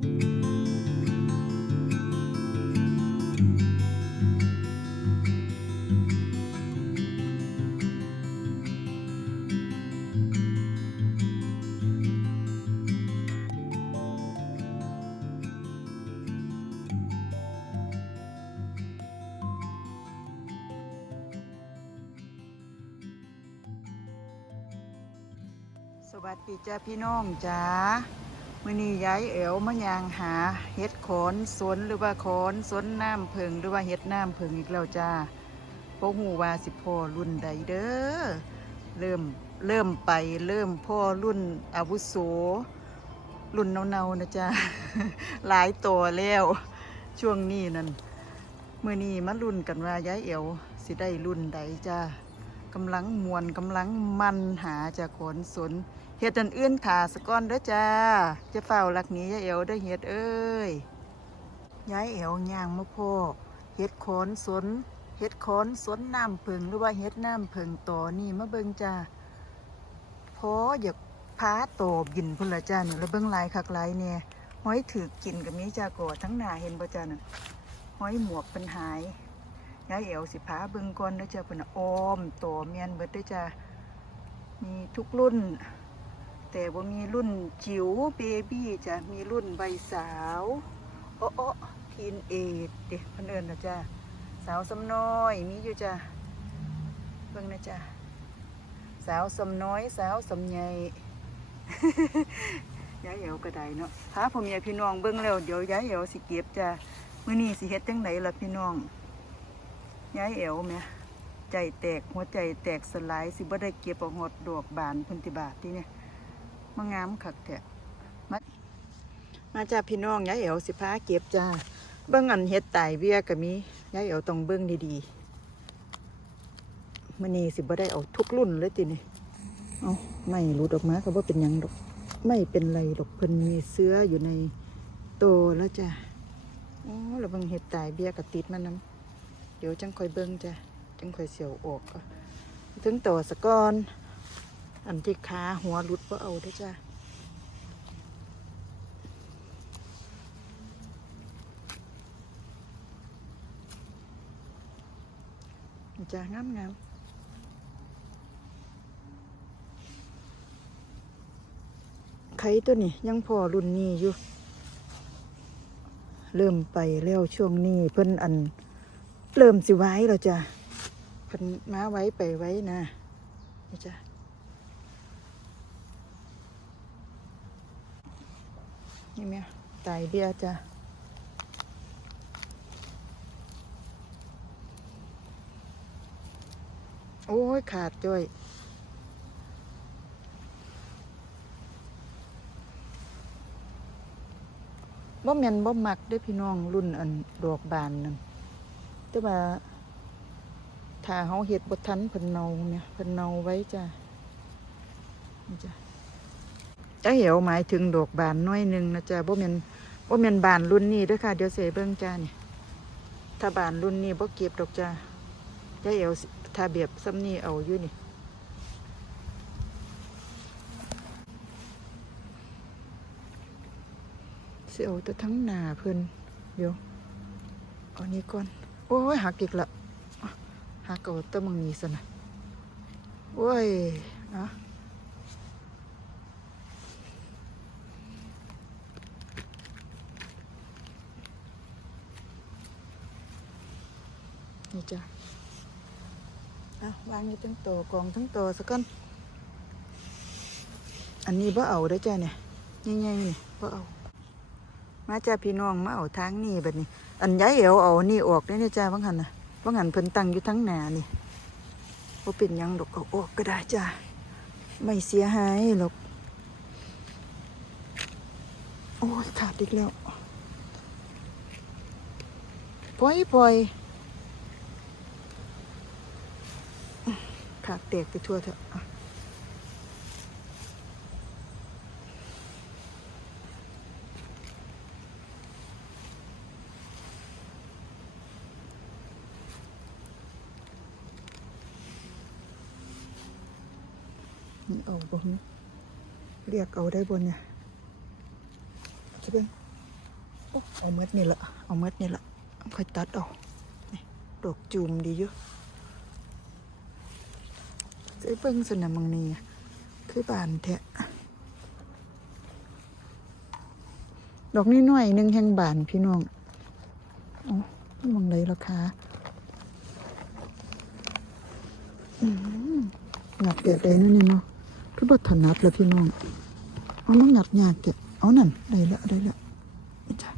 สวัสดีจ้าพี่น้องจ้า มื่อนี้ย้ายเอวมายางหาเห็ดขนสวนหรือว่าขนสวนน้ำเพิงหรือว่าเห็ดน้ำเพิงอีกแล้วจ้าพกหูวาสิพ่อรุ่นใดเด้อเริ่มเริ่มไปเริ่มพ่อรุ่นอาวุโส รุ่นเนาๆนะจ้าหลายตัวแล้วช่วงนี้นั่นเมื่อนี้มารุ่นกันว่าย้ายเอวสิได้รุ่นใดจ้ากำลังมวนกำลังมันหาจากขนสน เฮ็ดอันอื่นขาสก้อนเด้อจ้า จะเฝ้าหลักหนี้ยายเอวได้อเฮ็ดเอ้ยยายเอวย่างมาพ่อเฮ็ดขอนสนเฮ็ดขอนสนน้ำผึ่งหรือว่าเฮ็ดน้ำผึ่งต่อนี่มาเบิ่งจ้าพออยากพาโตบินพุ่นละจ้าเนี่ยแล้วเบิ่งลายคักลายเนี่ยห้อยถือกินกับมีจ้าก่อทั้งหน้าเห็นบ่จ้าน่ะห้อยหมวกเป็นหายยายเอวสิพาเบิ่งก่อนเด้อจ้าเพิ่นะอ้อมโตเมียนเบิดเด้อจ้ามีทุกรุ่น แต่ว่ามีรุ่นจิ๋วเบบี้จะมีรุ่นใบสาวโอ้โอ้ทีนเอดเด็กคนเอิญนะจ้าสาวสำน้อยมีอยู่จ้าเบิ่งนะจ้าสาวสำน้อยสาวสำใหญ่ยายเอ๋วก็ได้เนาะพาผมยายพี่น้องเบิ่งแล้วเดี๋ยวยายเอ๋วสิเก็บจ้ามื้อนี้สิเฮ็ดจังไดล่ะพี่น้องยายเอ๋วแหมใจแตกหัวใจแตกสลายสิบ่ได้เก็บเอาหดดอกบานพิ่นติบาทที่เนี่ย มางามคักแท้มามาจ้าพี่น้องยายเอ๋วสิพาเก็บจ้า เบิ้องอันเฮ็ดตายเวียก็มียายเอ๋วต้องเบิ้องดีๆมื้อนี้สิบ่ได้เอาทุกรุ่นเลยตินี่เอาไม่หลุดออกมาก็บ่เป็นยังดอก ไม่เป็นไรดอกเพิ่นมีเสื้ออยู่ในโตแล้วจ้ะอ๋อแล้วเบิ่งเฮ็ดตายเบียก็ติดมันนํเดี๋ยวจังคอยเบิ่งจ้ะจังคอยเสียวออกก็ถึงโตสะก่อน อันที่ขาหัวหลุดว่าเอาได้จ้าจ้างามงามไข่ตัวนี้ยังพอรุ่นนี้อยู่ เริ่มไปแล้วช่วงนี้เพิ่นอัน เริ่มสิไว้แล้วจ้ะเพิ่นมาไว้ไปไว้นะนี่จ้ะ นี่แม่ไตเบียจ้ะโอ้ย ขาดจ้อยบ่แมนบ่มักด้อพี่น้องรุ่นอันดอกบานนั่นแต่ว่าถ้าเฮาเฮ็ดบ่ทันเพิ่นเนาเนี่ยเพิ่นเนาไว้จ้ะนี่จ้ะ จะเหี่ยวหมายถึงดอกบานน้อยหนึ่งนะจ๊ะบ่แม่นบ่แม่นบานรุ่นนี้ด้วยค่ะ เดี๋ยวเสเบิ่งจ้านี่ถ้าบานรุ่นนี้บ่เก็บดอกจ้าจะเหี่ยวถ้าเบียบซ้ำนี้เอาอยู่นี่สิเอาแต่ทั้งหนาเพิ่นเดี๋ยวเอานี้ก่อน โอ้ยหักอีกละหักเอาแตะมึงนี้ซะนะโอ้ยเนะ นี่จ้ะเอาวางอยู่ทั้งโตกองทั้งโตสักก้อนอันนี้บ่เอาได้จ้ะเนี่ยใหญ่ๆนี่บ่เอา มาจ้าพี่น้องมาเอาทางนี้แบบนี้ อันย้ายเอวเอานี่ออกได้เนี่ยจ้าบางหันนะบางหันเพิ่นตั้งอยู่ทั้งหนานี่บ่าเป็นยังดอกเอาออกก็ได้จ้าไม่เสียหายหรอกโอ้ยขาดอีกแล้วปล่อยปล่อย ขาดแตกไปทั่วเถอะอะนี่เอาบนเรียกเอาได้บนเนี่ยคิดเองโอ้เอาเม็ดนี่ละเอาเม็ดนี่ละค่อยตัดเอานี่ดอกจูมดีอยู่ ใส่เบิ่งสนะมังนีคือบานแท้ดอกน้อยหนึ่งแห่งบานพี่น้องอ๋อมังเลยราคาอืมหยัดเกิดได้นั่นนี่เนาะคือบ่ถนัดแล้วพี่น้องเอามันหยัดยากเก็บเอานั่นได้ล้วได้แล้วนี่จ้ะ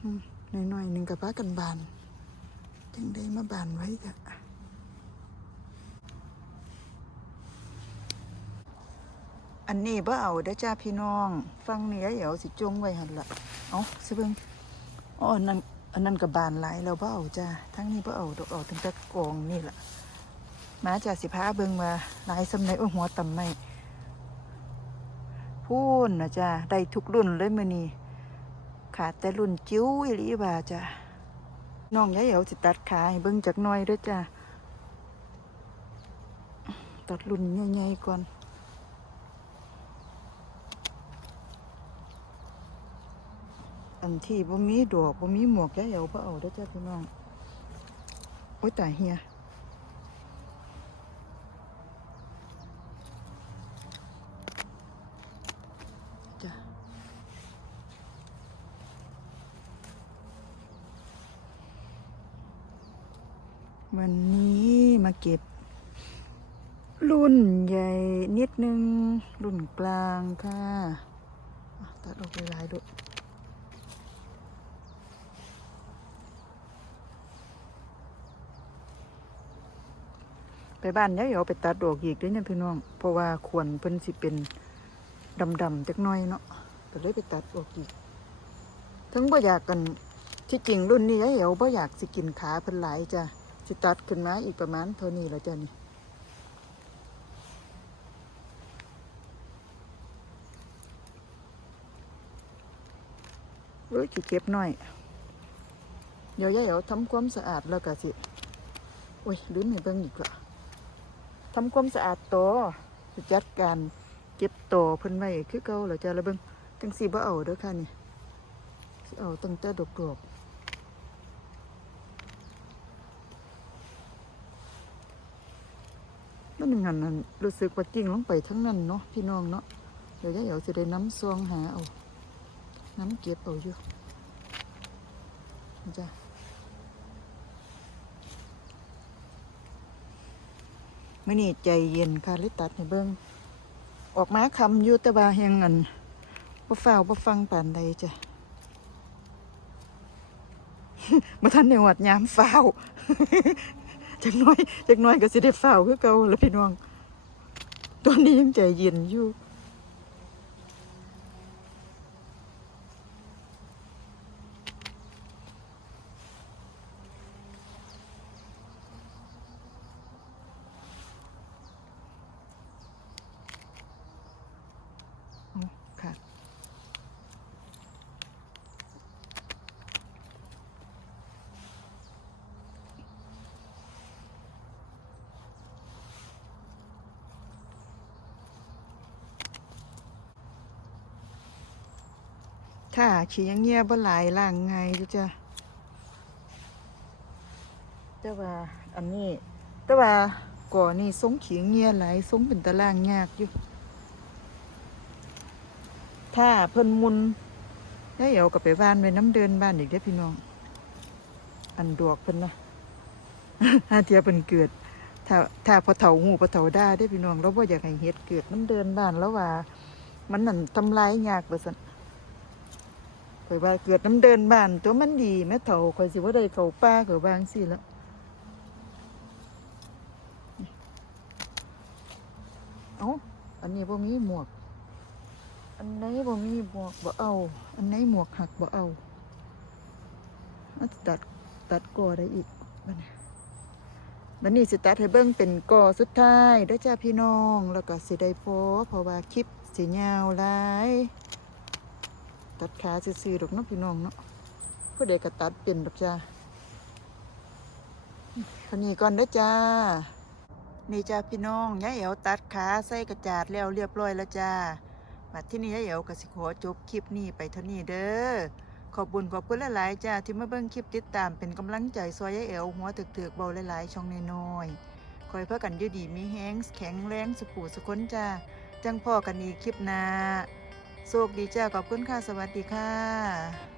อืมน้อยหนึ่งกับป้ากันบานจังได้มาบานไว้จ้ะ อันนี้บ่เอาเด้อจ้าพี่น้อง ฟังนี่เดี๋ยวสิจงไว้หั่นละเอาสิเบิ่งอ๋ออันนั้นอันนั้นก็บานหลายแล้วบ่เอาจ้าทั้งนี้บ่เอาดอกเอาตั้งแต่กองนี่ล่ะมาจากสิพาเบิ่งมาหลายสำในโอ้หัวต่ำไม่พูนนะจ้าได้ทุกรุ่นเลยมื้อนี้ขาดแต่รุ่นจิ๋วอีหลีบ่าจ้าน้องยายเอ๋วสิตัดขาให้เบิ่งจักหน่อยเด้อจ้าตัดรุ่นใหญ่ๆก่อน อันที่บ่มีดอกบ่มีหมวกยายเอ๋วบ่เอาเด้อจ้าพี่น้องโอ้ยตายเฮียจ้ะวันนี้มาเก็บ รุ่นใหญ่นิดนึง รุ่นกลางค่ะตัดออกไปหลายๆด้วย ไปบ้านยายเอาไปตัดดอกอีกด้วยเนี่ยพี่น้อง เพราะว่าควรเพิ่นสิเป็นดำๆจักหน่อยเนาะก็เลยไปตัดดอกอีก ถึงบ่อยากกันที่จริงรุ่นนี้ยายเอาบ่อยากสิกินขาเพิ่นหลายจ้ะสิตัดขึ้นมาอีกประมาณเท่านี้แล้วจ้ะนี่เอ้ยสิเก็บหน่อย เดี๋ยวยายเอาทำความสะอาดแล้วก็สิ โอ้ยลืมให้เบิ่งอีกละ ทำความสะอาดโตวจัดการเก็บโตวเพิ่นไว้คือเก่าแล้วจ้าละเบิงจังสีบ่เอาเด้อค่ะนี่สิเอาตั้งแต่ดอกๆมันงั้นนั่นรู้สึกว่ากิ่งลงไปทั้งนั้นเนาะพี่น้องเนาะเดี๋ยวยายเอ๋วสิได้น้ำซองหาเอา น้ำเก็บเอาอยู่จ้ะ มื่อนี้ใจเย็นค่ะเลยตัดให้เบิ้งออกมาคำยูตบาแหงเงินบ่ฟ้าวบ่ฟังปานใดจ้ะมาทันในวัดยามฟ้าวจักน้อยจักน้อยก็สิได้ฟ้าวคือเก่าแล้วพี่น้องตอนนี้ยังใจเย็นอยู่ ถ้าขี้ยังเงียบ่หลายล่างไงจ้ะจ้ะแต่ว่าอันนี้ แต่ว่าก่อนนี่ทรงขี้เงียหลายทรงเป็นตารางยากอยู่ ถ้าเพิ่นมุนแล้เดี๋ยวก็ไปบ้านไปน้ำเดินบ้านอีกเด้พี่น้อง อันดวกเพิ่นนะหาเทียเพิ่นเกิด ถ้าถ้าพอเถาหูพอเถาได้ได้พี่น้องเราบ่อยากให้เฮ็ดเกิดน้ำเดินบ้านแล้วว่า มันนั่นทำลายยากว่าซั่น ข่อยว่าเกิดน้ำเดินบ้าน ตัวมันดีแม่เฒ่าข่อยสิบ่าได้เขาป่าเข้าบางสิละเอ้าอันนี้บ่มีหมวก อันไหนบ่มีหมวกบ่เอา อันไหนหมวกหักบ่เอาตัดตัดกอได้อีกบัดนี้บัดนี้สิตัดให้เบิ่งเป็นกอสุดท้ายด้อจ้าพี่น้อง แล้วก็สิได้พอเพราะว่าคลิปสิยาวหลาย ตัดขาซื่อๆดอกเนาะพี่น้องเนาะผู้ใดก็ตัดเป็นดอกจ้าคนนี้ก่อนเด้อจ้า นี่จ้าพี่น้องยายเอ๋วตัดขาใส่กระจาดแล้วเรียบร้อยแล้วจ้าบัดที่นี้ยายเอ๋วก็สิขอจบคลิปนี้ไปเท่านี้เด้อขอบบุญขอบคุณหลายๆจ้าที่มาเบิ่งคลิปติดตามเป็นกำลังใจซอยยายเอ๋วหัวตึกๆเบาหลายๆช่องน้อยๆคอยเพื่อกันยู่ดีมีแฮงแข็งแรงสุขุสุขนจ้าจังพ่อกันอีกคลิปหน้า โชคดีจ้าขอบคุณค่ะ สวัสดีค่ะ